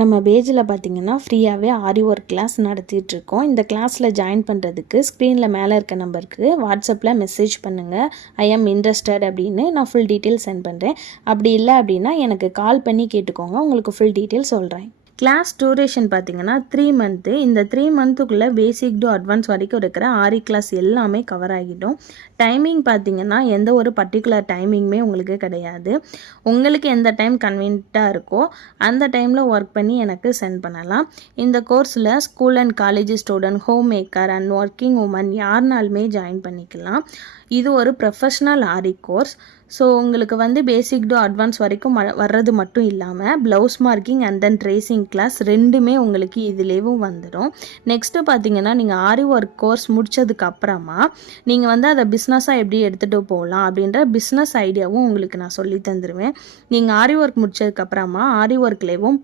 நம்ம பேஜில் பார்த்தீங்கன்னா ஃப்ரீயாகவே ஆரி ஒர்க் கிளாஸ் நடத்திட்டுருக்கோம். இந்த கிளாஸில் ஜாயின் பண்ணுறதுக்கு ஸ்க்ரீனில் மேலே இருக்க நம்பருக்கு வாட்ஸ்அப்பில் மெசேஜ் பண்ணுங்கள். ஐ ஆம் இன்ட்ரெஸ்டட் அப்படின்னு நான் ஃபுல் டீட்டெயில்ஸ் சென்ட் பண்ணுறேன். அப்படி இல்லை அப்படின்னா எனக்கு கால் பண்ணி கேட்டுக்கோங்க, உங்களுக்கு ஃபுல் டீட்டெயில்ஸ் சொல்கிறேன். கிளாஸ் டூரேஷன் பார்த்தீங்கன்னா 3 மந்த்து. இந்த 3 மந்த்துக்குள்ளே பேசிக் டு அட்வான்ஸ் வரைக்கும் இருக்கிற ஆரி கிளாஸ் எல்லாமே கவர் ஆகிடும். டைமிங் பார்த்தீங்கன்னா எந்த ஒரு பர்டிகுலர் டைமிங்குமே உங்களுக்கு கிடையாது. உங்களுக்கு எந்த டைம் கன்வீனியண்ட்டாக இருக்கோ அந்த டைமில் ஒர்க் பண்ணி எனக்கு சென்ட் பண்ணலாம். இந்த கோர்ஸில் school and college student, home maker and working woman யாருனாலுமே ஜாயின் பண்ணிக்கலாம். இது ஒரு ப்ரொஃபஷ்னல் ஆரி கோர்ஸ். ஸோ உங்களுக்கு வந்து பேசிக் டு அட்வான்ஸ் வரைக்கும் வர்றது மட்டும் இல்லாமல் blouse marking and then tracing class ரெண்டுமே உங்களுக்கு இதுலேயும் வந்துடும். நெக்ஸ்ட்டு பார்த்தீங்கன்னா நீங்கள் ஆரி ஒர்க் கோர்ஸ் முடித்ததுக்கு அப்புறமா நீங்கள் வந்து அதை பிஸ்னஸாக எப்படி எடுத்துகிட்டு போகலாம் அப்படின்ற பிஸ்னஸ் ஐடியாவும் உங்களுக்கு நான் சொல்லி தந்துடுவேன். நீங்கள் ஆரி ஒர்க் முடித்ததுக்கப்புறமா ஆரி ஒர்க்லேயும்